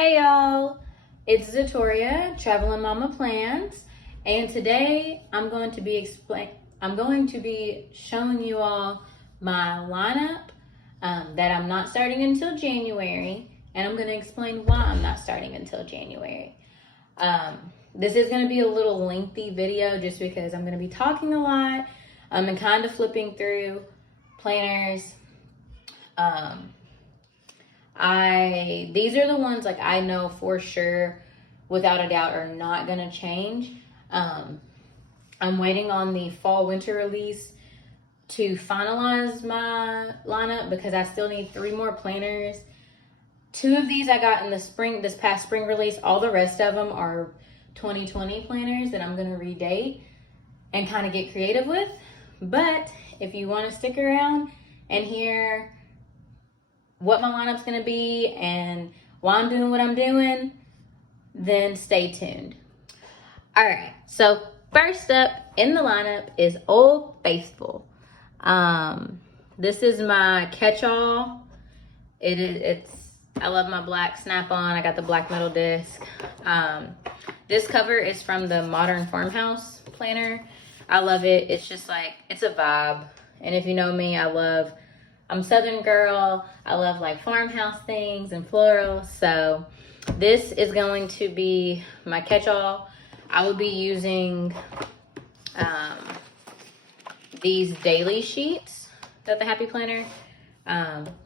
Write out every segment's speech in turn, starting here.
Hey y'all, it's Zatoria, Traveling Mama Plans, and today I'm going to be showing you all my lineup that I'm not starting until January, and I'm going to explain why I'm not starting until January. This is going to be a little lengthy video just because I'm going to be talking a lot and kind of flipping through planners. These are the ones like I know for sure, without a doubt, are not gonna change. I'm waiting on the fall winter release to finalize my lineup because I still need 3 more planners. 2 of these I got in this past spring release. All the rest of them are 2020 planners that I'm gonna redate and kind of get creative with. But if you want to stick around and hear what my lineup's gonna be and why I'm doing what I'm doing, then stay tuned. All right, so first up in the lineup is Old Faithful. This is my catch-all. I love my black snap-on. I got the black metal disc. This cover is from the Modern Farmhouse planner. I love it. It's just like, it's a vibe. And if you know me, I'm Southern girl. I love like farmhouse things and florals. So this is going to be my catch-all. I will be using these daily sheets that the Happy Planner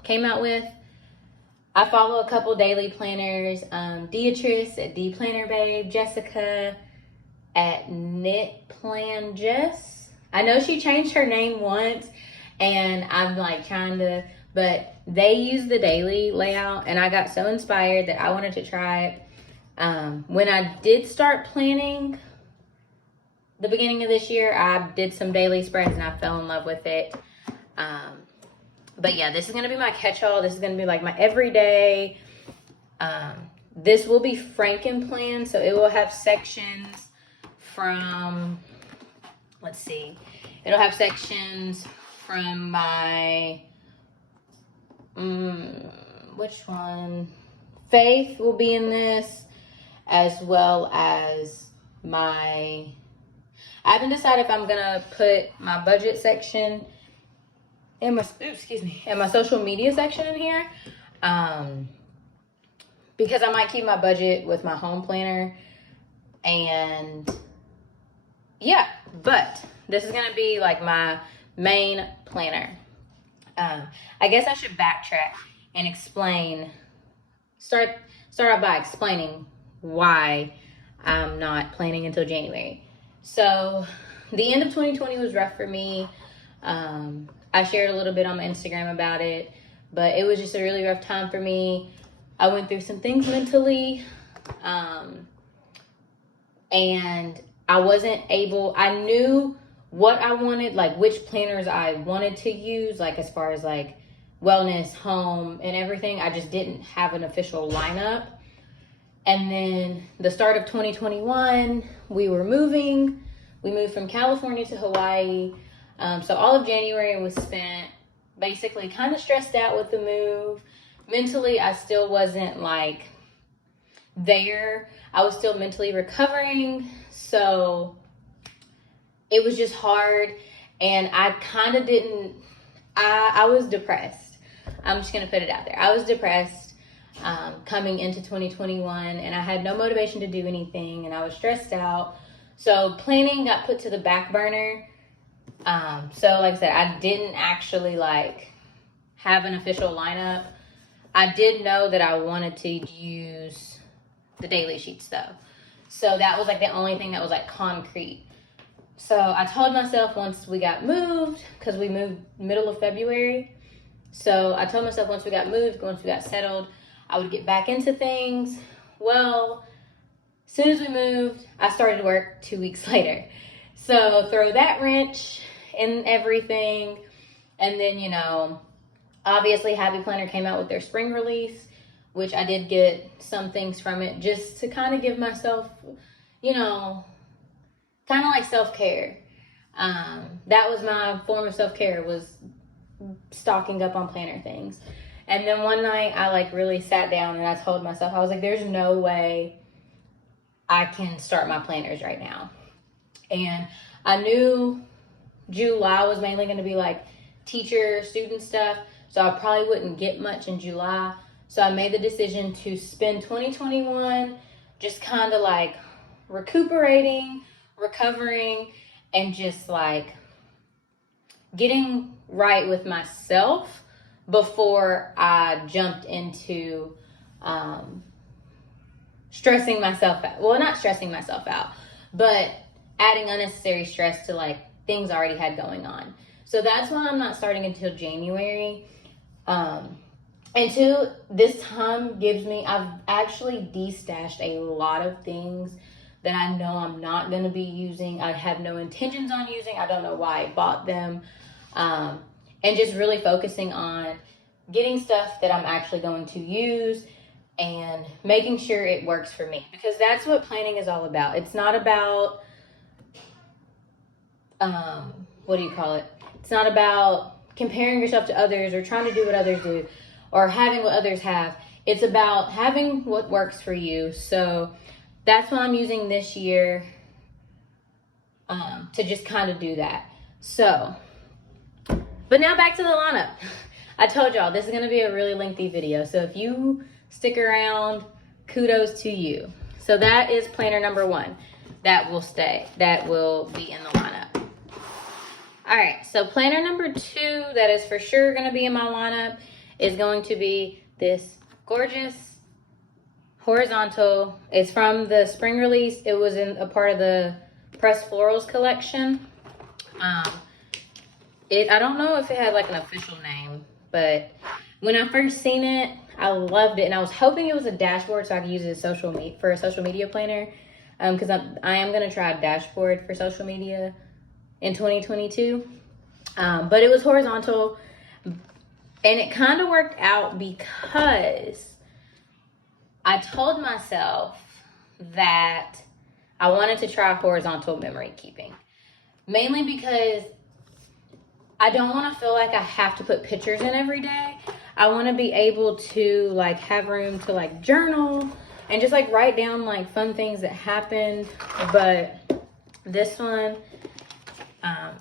came out with. I follow a couple daily planners. Beatrice at D Planner Babe, Jessica at Knit Plan Jess. I know she changed her name once, and I'm like trying to, but they use the daily layout, and I got so inspired that I wanted to try it. When I did start planning the beginning of this year, I did some daily spreads and I fell in love with it. But yeah, this is going to be my catch-all. This is going to be like my everyday. This will be Franken-Plan, so it will have sections from, let's see, it'll have sections from my, which one? Faith will be in this, as well as I haven't decided if I'm gonna put my budget section in my social media section in here, because I might keep my budget with my home planner, and yeah, but this is gonna be like my main planner. I guess I should backtrack and start out by explaining why I'm not planning until January. So the end of 2020 was rough for me. I shared a little bit on my Instagram about it, but it was just a really rough time for me. I went through some things mentally, and I knew what I wanted, like which planners I wanted to use, like as far as like wellness, home, and everything. I just didn't have an official lineup. And then the start of 2021, we were moving. We moved from California to Hawaii. So all of January was spent basically kind of stressed out with the move. Mentally, I still wasn't like there. I was still mentally recovering. So it was just hard. And I kind of I was depressed. I'm just going to put it out there. I was depressed coming into 2021, and I had no motivation to do anything, and I was stressed out. So planning got put to the back burner. So like I said, I didn't actually like have an official lineup. I did know that I wanted to use the daily sheets though. So that was like the only thing that was like concrete. So I told myself once we got moved, because we moved middle of February. So I told myself once we got settled, I would get back into things. Well, as soon as we moved, I started work 2 weeks later. So throw that wrench in everything. And then, obviously Happy Planner came out with their spring release, which I did get some things from it just to kind of give myself, kind of like self-care. That was my form of self-care, was stocking up on planner things. And then one night I like really sat down and I told myself, I was like, there's no way I can start my planners right now. And I knew July was mainly going to be like teacher, student stuff. So I probably wouldn't get much in July. So I made the decision to spend 2021 just kind of like recuperating, recovering, and just like getting right with myself before I jumped into stressing myself out. Well, not stressing myself out, but adding unnecessary stress to like things I already had going on. So that's why I'm not starting until January. And two, this time gives me, I've actually destashed a lot of things that I know I'm not going to be using. I have no intentions on using. I don't know why I bought them. And just really focusing on getting stuff that I'm actually going to use and making sure it works for me. Because that's what planning is all about. It's not about, what do you call it? It's not about comparing yourself to others or trying to do what others do or having what others have. It's about having what works for you. So that's what I'm using this year to just kind of do that. So, but now back to the lineup. I told y'all this is going to be a really lengthy video. So if you stick around, kudos to you. So that is planner number 1 that will stay, that will be in the lineup. All right, so planner number 2 that is for sure going to be in my lineup is going to be this gorgeous horizontal. It's from the spring release. It was in a part of the Pressed Florals collection. I don't know if it had like an official name, but when I first seen it, I loved it, and I was hoping it was a dashboard so I could use it as for a social media planner, because I am going to try a dashboard for social media in 2022, but it was horizontal, and it kind of worked out because I told myself that I wanted to try horizontal memory keeping, mainly because I don't want to feel like I have to put pictures in every day. I want to be able to like have room to like journal and just like write down like fun things that happened. But this one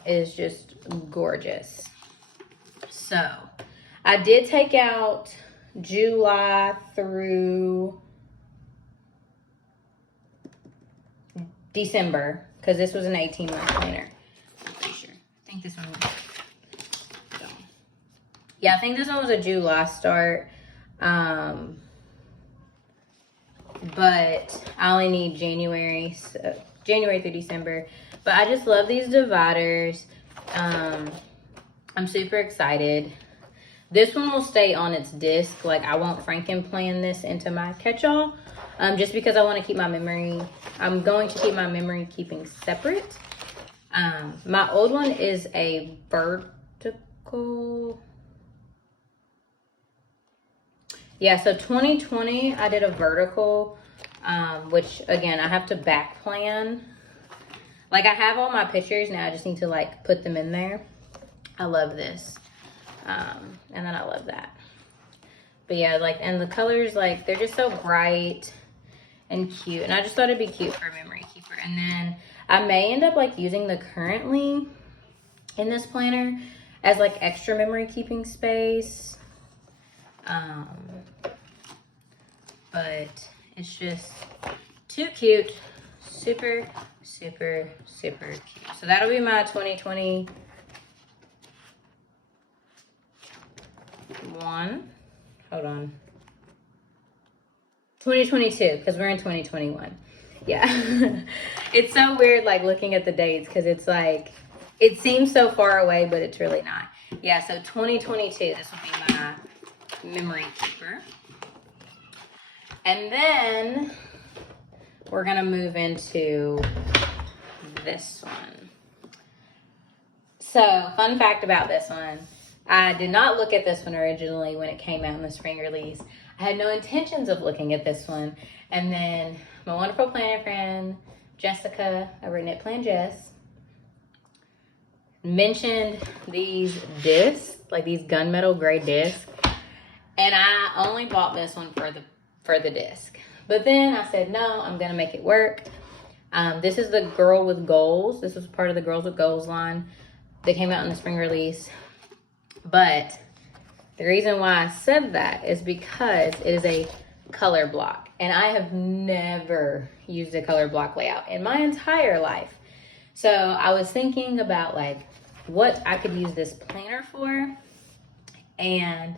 is just gorgeous. So I did take out July through December because this was an 18-month planner. I'm pretty sure. I think this one was. Yeah, I think this one was a July start. But I only need January, so January through December. But I just love these dividers. I'm super excited. This one will stay on its disc. Like, I won't Franken-plan this into my catch-all. Just because I want to keep my memory. I'm going to keep my memory keeping separate. My old one is a vertical. Yeah, so 2020, I did a vertical, which, again, I have to back plan. Like, I have all my pictures now. I just need to, like, put them in there. I love this. And then I love that. But, yeah, like, and the colors, like, they're just so bright and cute. And I just thought it'd be cute for a memory keeper. And then I may end up, like, using the Currently in this planner as, like, extra memory keeping space. But it's just too cute. Super, super, super cute. So that'll be my 2021. Hold on. 2022, because we're in 2021. Yeah. It's so weird, like, looking at the dates, because it's like, it seems so far away, but it's really not. Yeah, so 2022, this will be my memory keeper. And then we're gonna move into this one. So, fun fact about this one, I did not look at this one originally when it came out in the spring release. I had no intentions of looking at this one. And then my wonderful planner friend, Jessica over at Knit Plan Jess, mentioned these discs, like these gunmetal gray discs. And I only bought this one for the disc. But then I said, no, I'm gonna make it work. This is the Girl with Goals. This was part of the Girls with Goals line. They came out in the spring release. But the reason why I said that is because it is a color block. And I have never used a color block layout in my entire life. So I was thinking about like what I could use this planner for. And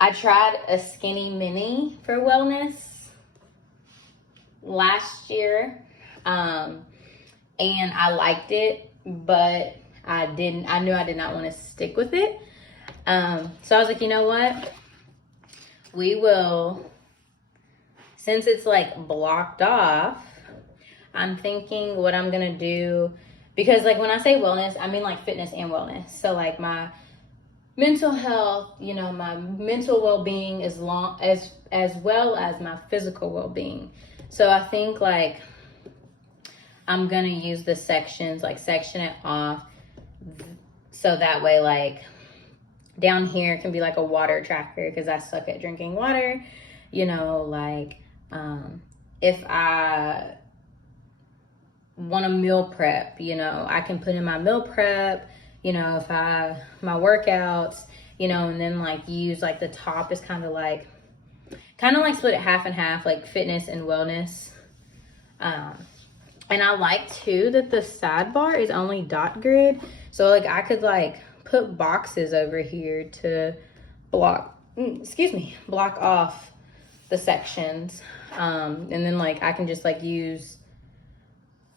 I tried a skinny mini for wellness last year. And I liked it, but I knew I did not want to stick with it. So I was like, you know what? We will, since it's like blocked off, I'm thinking what I'm gonna do, because like when I say wellness, I mean like fitness and wellness. So like my mental health, you know, my mental well-being as well as my physical well-being. So I think like I'm gonna use the sections, like section it off, so that way like down here can be like a water tracker, because I suck at drinking water. You know, like if I want to meal prep, you know, I can put in my meal prep, you know, if my workouts, you know, and then like use like the top is kind of like split it half and half, like fitness and wellness. And I like too that the sidebar is only dot grid. So like I could like put boxes over here to block off the sections. And then like I can just like use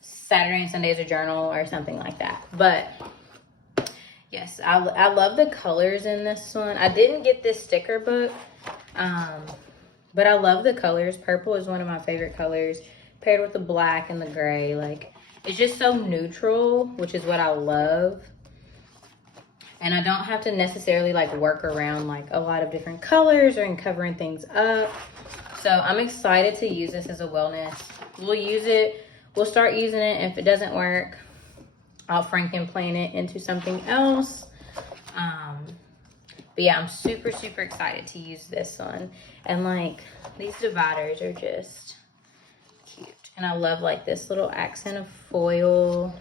Saturday and Sunday as a journal or something like that. But yes, I love the colors in this one. I didn't get this sticker book, but I love the colors. Purple is one of my favorite colors, paired with the black and the gray. Like, it's just so neutral, which is what I love. And I don't have to necessarily like work around like a lot of different colors or in covering things up. So I'm excited to use this as a wellness. We'll start using it. If it doesn't work, I'll Frankenplan it into something else. But yeah, I'm super, super excited to use this one. And like, these dividers are just cute. And I love like this little accent of foil.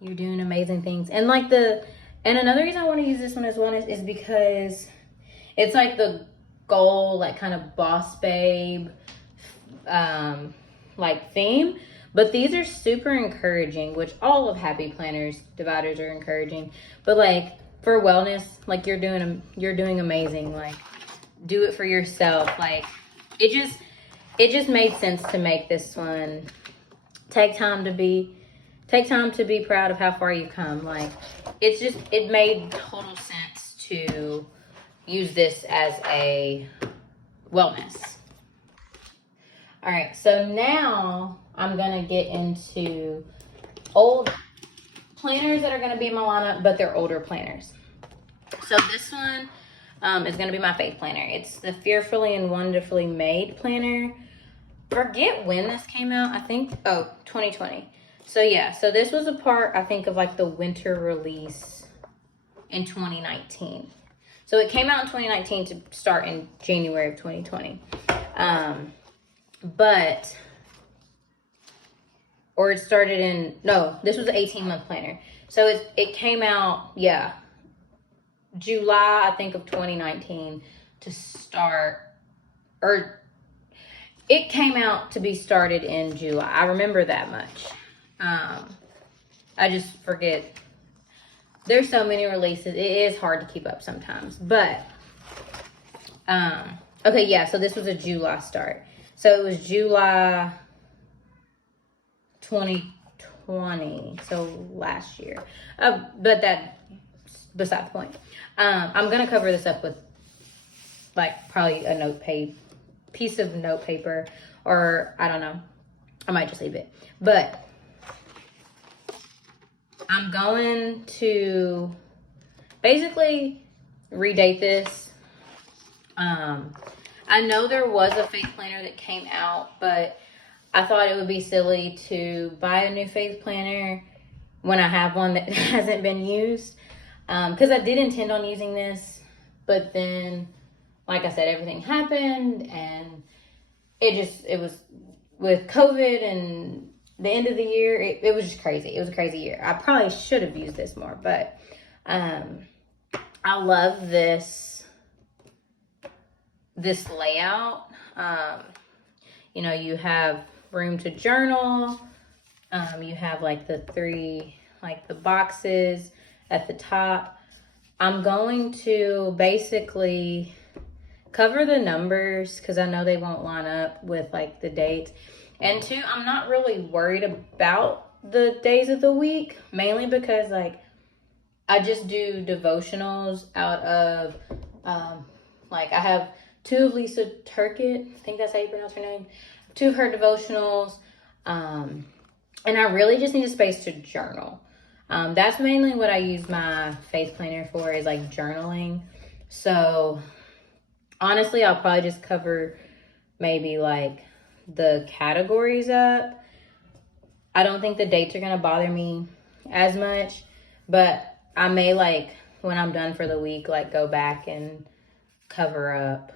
You're doing amazing things. And like and another reason I want to use this one as wellness is because it's like the goal, like kind of boss babe, like theme. But these are super encouraging, which all of Happy Planners dividers are encouraging. But like for wellness, like you're doing amazing. Like do it for yourself. Like it just made sense to make this one. Take time to be proud of how far you've come. Like it made total sense to use this as a wellness. All right, so now I'm gonna get into old planners that are gonna be in my lineup, but they're older planners. So this one is gonna be my faith planner. It's the Fearfully and Wonderfully Made planner. Forget when this came out. I think 2020. So yeah, so this was a part, I think, of like the winter release in 2019. So it came out in 2019 to start in January of 2020. Or it started this was an 18-month planner. So it came out, yeah, July, I think, of 2019 to start, or it came out to be started in July. I remember that much. I just forget. There's so many releases. It is hard to keep up sometimes. But, okay, yeah, so this was a July start. So it was July 2020, so last year. But that's beside the point. I'm going to cover this up with, like, probably a piece of note paper, or I don't know. I might just leave it. But I'm going to basically redate this. I know there was a faith planner that came out, but I thought it would be silly to buy a new faith planner when I have one that hasn't been used. Because I did intend on using this, but then like I said, everything happened, and it was with COVID and the end of the year, it was just crazy. It was a crazy year. I probably should have used this more, but I love this layout. You know, you have room to journal. You have like the three, like the boxes at the top. I'm going to basically cover the numbers because I know they won't line up with like the dates. And two, I'm not really worried about the days of the week, mainly because like I just do devotionals out of, like I have 2 of Lisa Turkett, I think that's how you pronounce her name, 2 of her devotionals, and I really just need a space to journal. That's mainly what I use my faith planner for, is like journaling. So honestly, I'll probably just cover maybe like the categories up. I don't think the dates are gonna bother me as much, but I may like when I'm done for the week, like go back and cover up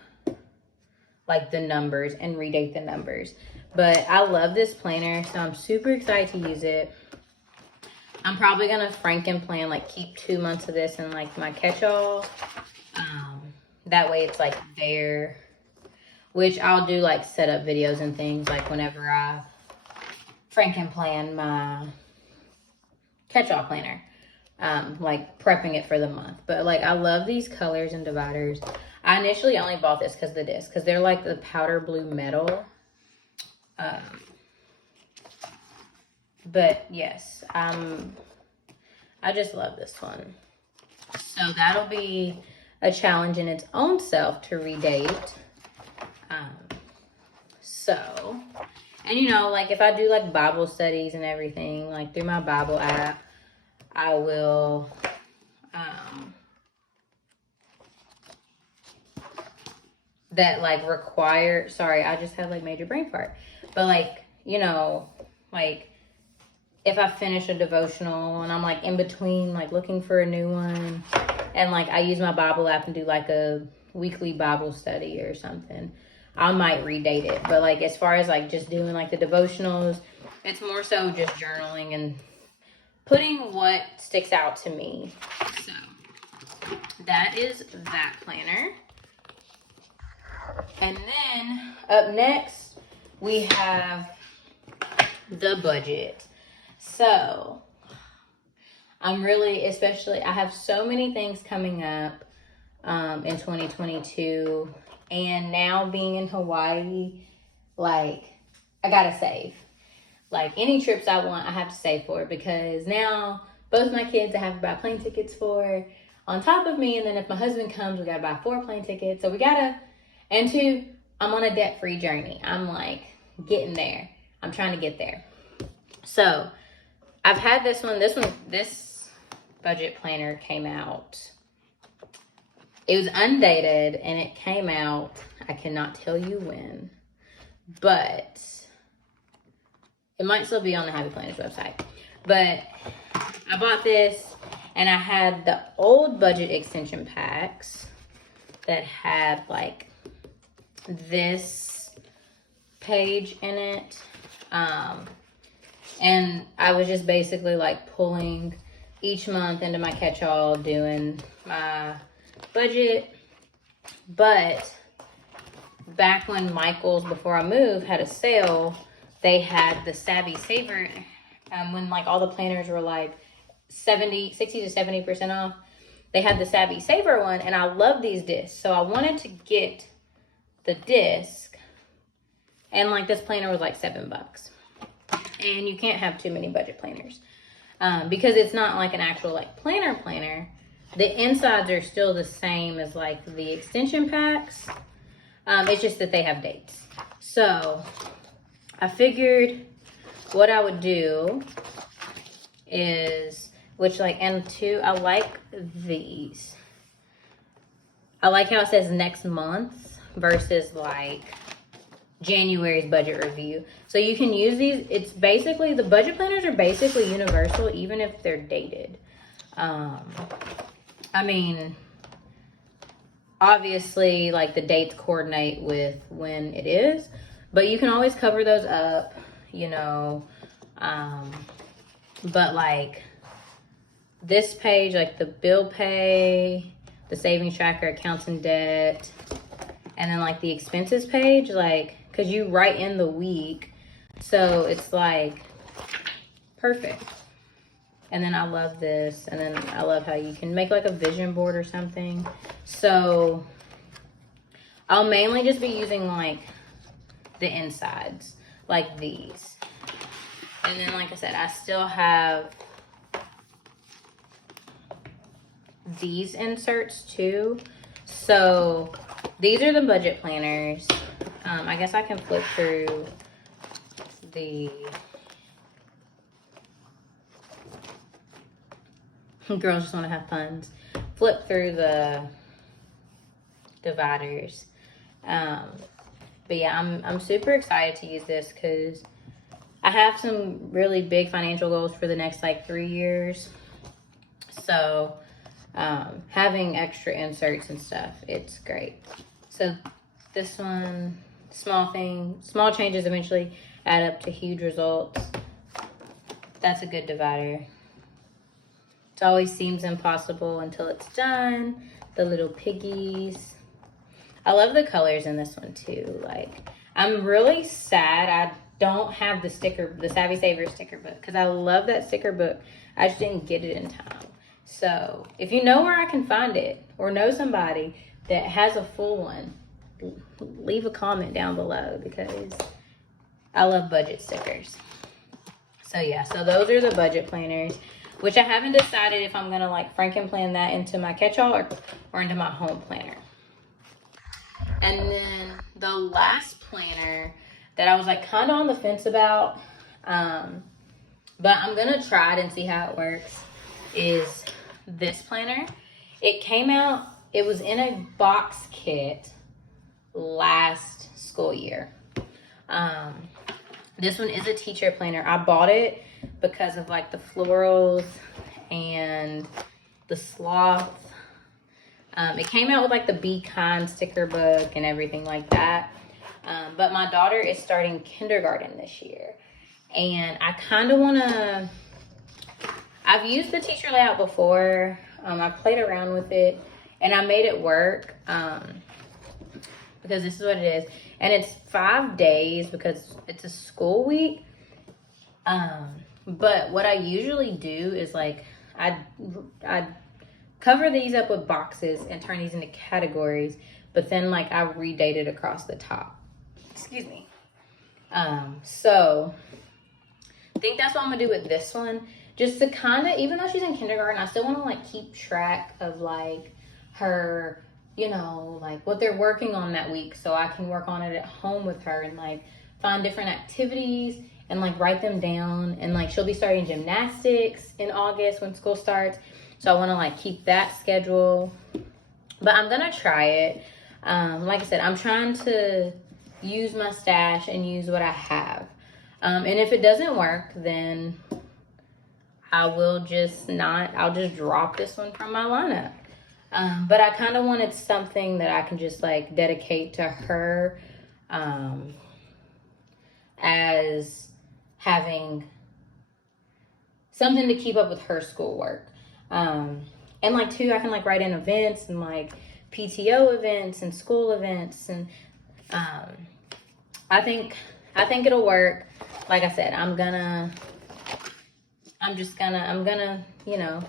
like the numbers and redate the numbers. But I love this planner, so I'm super excited to use it. I'm probably gonna Franken plan, like keep 2 months of this in like my catch-all. That way it's like there, which I'll do like setup videos and things like whenever I Franken plan my catch-all planner, like prepping it for the month. But like I love these colors and dividers. I initially only bought this because of the disc, because they're like the powder blue metal. But yes, I just love this one. So that'll be a challenge in its own self to redate. So, and you know, like if I do like Bible studies and everything, like through my Bible app, I will, that like require, sorry, I just had like major brain fart. But like, you know, like if I finish a devotional and I'm like in between, like looking for a new one, and like I use my Bible app and do like a weekly Bible study or something, I might redate it. But like as far as like just doing like the devotionals, it's more so just journaling and putting what sticks out to me. So that is that planner. And then up next we have the budget. So I'm really, especially, I have so many things coming up in 2022, and now being in Hawaii, like I gotta save. Like any trips I want, I have to save for, because now both my kids I have to buy plane tickets for on top of me, and then if my husband comes, we gotta buy 4 plane tickets. So we gotta, and 2, I'm on a debt-free journey. I'm like getting there. I'm trying to get there. So I've had this budget planner came out. It was undated and it came out, I cannot tell you when, but it might still be on the Happy Planners website. But I bought this, and I had the old budget extension packs that had like this page in it. And I was just basically like pulling each month into my catch-all, doing my budget. But back when Michael's, before I moved, had a sale, they had the Savvy Saver, when like all the planners were like 60 to 70% off. They had the Savvy Saver one, and I love these discs. So I wanted to get the disc, and like this planner was like $7. And you can't have too many budget planners, because it's not like an actual like planner. The insides are still the same as like the extension packs. It's just that they have dates. So I figured what I would do is, which like, and 2, I like these. I like how it says next month versus like January's budget review. So you can use these. It's basically, the budget planners are basically universal, even if they're dated. I mean, obviously, like, the dates coordinate with when it is, but you can always cover those up, you know. But like this page, like the bill pay, the savings tracker, accounts and debt, and then like the expenses page, like, because you write in the week, so it's like perfect. And then I love this, and then I love how you can make like a vision board or something. So I'll mainly just be using like the insides, like these. And then, like I said, I still have these inserts too. So these are the budget planners. I guess I can flip through the girls just want to have fun. Flip through the dividers. But yeah, I'm super excited to use this because I have some really big financial goals for the next like 3 years. So having extra inserts and stuff, it's great. So this one, small changes eventually add up to huge results. That's a good divider. It always seems impossible until it's done. The little piggies. I love the colors in this one too. Like, I'm really sad I don't have the Savvy Saver sticker book, because I love that sticker book. I just didn't get it in time. So if you know where I can find it, or know somebody that has a full one, leave a comment down below, because I love budget stickers. So yeah, so those are the budget planners, which I haven't decided if I'm gonna like Franken plan that into my catch-all or into my home planner. And then the last planner that I was like kind of on the fence about, but I'm gonna try it and see how it works, is this planner. It came out, it was in a box kit last school year. This one is a teacher planner. I bought it because of like the florals and the sloth. It came out with like the Be Kind sticker book and everything like that. But my daughter is starting kindergarten this year, and I kind of want to, I've used the teacher layout before. I've played around with it and I made it work, because this is what it is. And it's 5 days because it's a school week. But what I usually do is like, I cover these up with boxes and turn these into categories, but then like I redate it across the top. Excuse me. So I think that's what I'm gonna do with this one. Just to kind of, even though she's in kindergarten, I still want to like keep track of like her, you know, like what they're working on that week, so I can work on it at home with her and like find different activities and like write them down. And like she'll be starting gymnastics in August when school starts, so I want to like keep that schedule. But I'm gonna try it. Like I said, I'm trying to use my stash and use what I have. And if it doesn't work, then I'll just drop this one from my lineup. But I kind of wanted something that I can just like dedicate to her, as having something to keep up with her schoolwork. And like too, I can like write in events and like PTO events and school events, and I think it'll work. Like I said, I'm gonna, you know,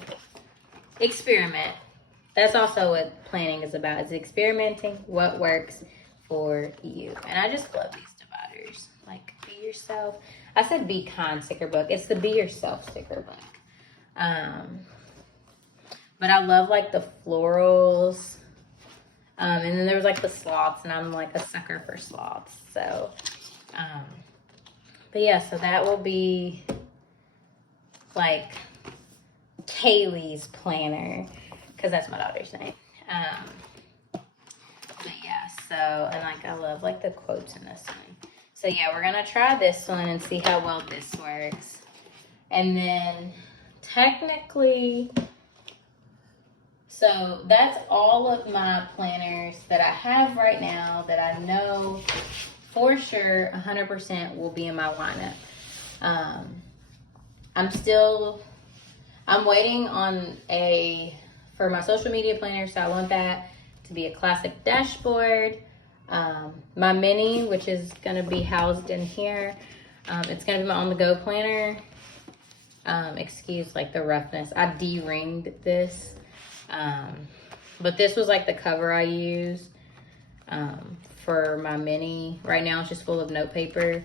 experiment. That's also what planning is about, is experimenting what works for you. And I just love these dividers. Like, be yourself. I said Be Kind sticker book. It's the Be Yourself sticker book. But I love like the florals. And then there was like the sloths, and I'm like a sucker for sloths. So, but yeah, so that will be like Kaylee's planner, because that's my daughter's name. But yeah, so, and like I love like the quotes in this one. So yeah, we're gonna try this one and see how well this works. And then technically, So that's all of my planners that I have right now that I know for sure 100% will be in my lineup. I'm waiting on for my social media planner, so I want that to be a classic dashboard. My mini, which is gonna be housed in here, it's gonna be my on-the-go planner. Excuse like the roughness. I de-ringed this, but this was like the cover I used for my mini. Right now it's just full of note paper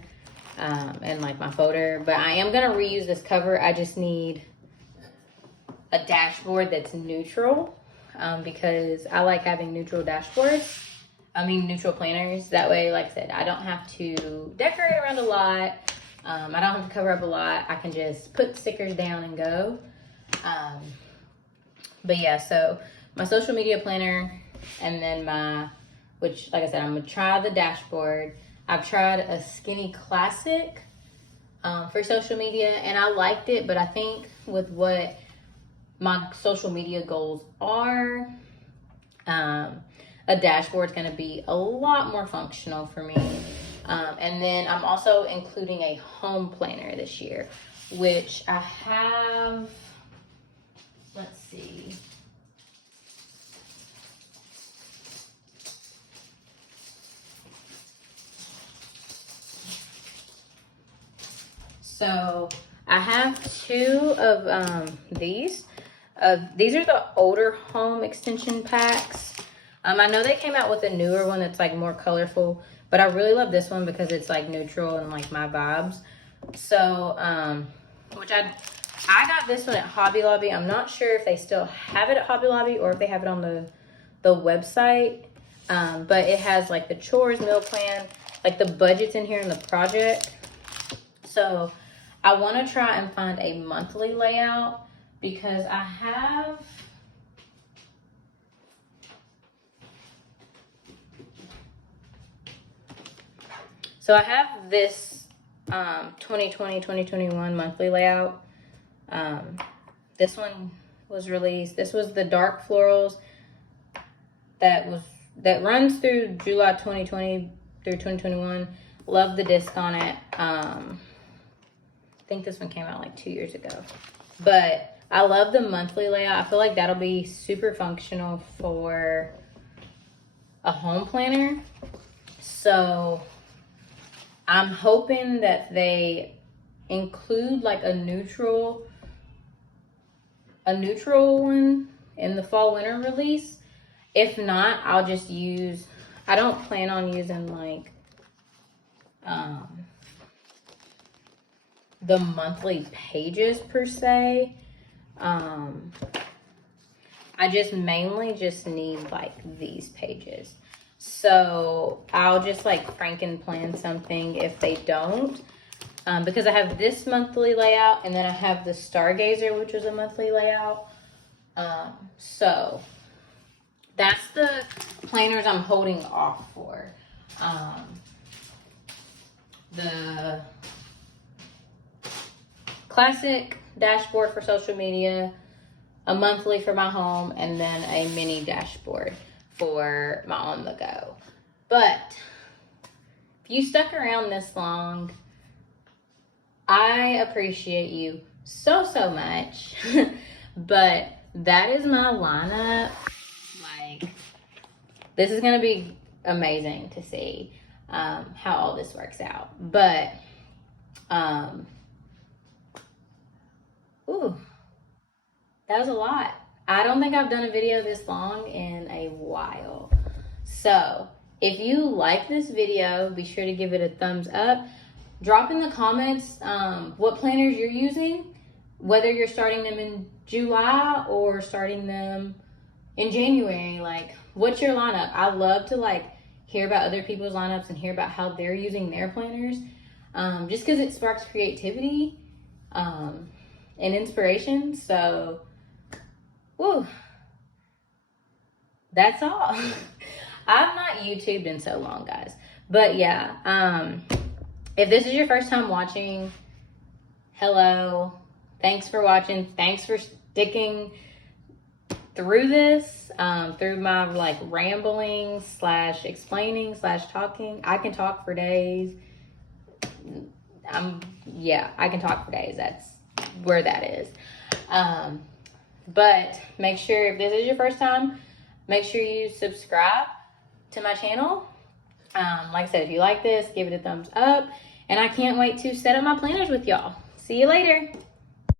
and like my folder, but I am gonna reuse this cover. I just need a dashboard that's neutral because I like having neutral dashboards. Neutral planners. That way, like I said, I don't have to decorate around a lot. I don't have to cover up a lot. I can just put stickers down and go. But yeah, so my social media planner, and then which like I said, I'm gonna try the dashboard. I've tried a Skinny Classic for social media, and I liked it, but I think with what my social media goals are, a dashboard is going to be a lot more functional for me. And then I'm also including a home planner this year, which I have, let's see. So I have two of these. These are the older home extension packs. I know they came out with a newer one that's like more colorful, but I really love this one because it's like neutral and like my vibes. So, which I got this one at Hobby Lobby. I'm not sure if they still have it at Hobby Lobby or if they have it on the website. But it has like the chores, meal plan, like the budgets in here and the project. So I want to try and find a monthly layout because I have this 2020-2021 monthly layout. This one was released. This was the dark florals that runs through July 2020 through 2021. Love the disc on it. I think this one came out like 2 years ago. But I love the monthly layout. I feel like that'll be super functional for a home planner. So I'm hoping that they include like a neutral one in the fall winter release. If not, I'll just I don't plan on using like the monthly pages per se. I just mainly need like these pages. So I'll just like franken plan something if they don't. Because I have this monthly layout and then I have the Stargazer, which was a monthly layout. So that's the planners I'm holding off for. The classic dashboard for social media, a monthly for my home, and then a mini dashboard for my on the go. But if you stuck around this long, I appreciate you so much. But that is my lineup. Like, this is gonna be amazing to see how all this works out. But ooh, that was a lot. I don't think I've done a video this long in a while. So if you like this video, be sure to give it a thumbs up. Drop in the comments what planners you're using, whether you're starting them in July or starting them in January. Like, what's your lineup? I love to like hear about other people's lineups and hear about how they're using their planners, just because it sparks creativity and inspiration. So, woo, that's all. I've not YouTubed in so long, guys. But yeah, if this is your first time watching, hello. Thanks for watching. Thanks for sticking through this, through my like rambling slash explaining slash talking. I can talk for days. I can talk for days. That's where that is. But make sure, if this is your first time, make sure you subscribe to my channel. Like I said, if you like this, give it a thumbs up. And I can't wait to set up my planners with y'all. See you later.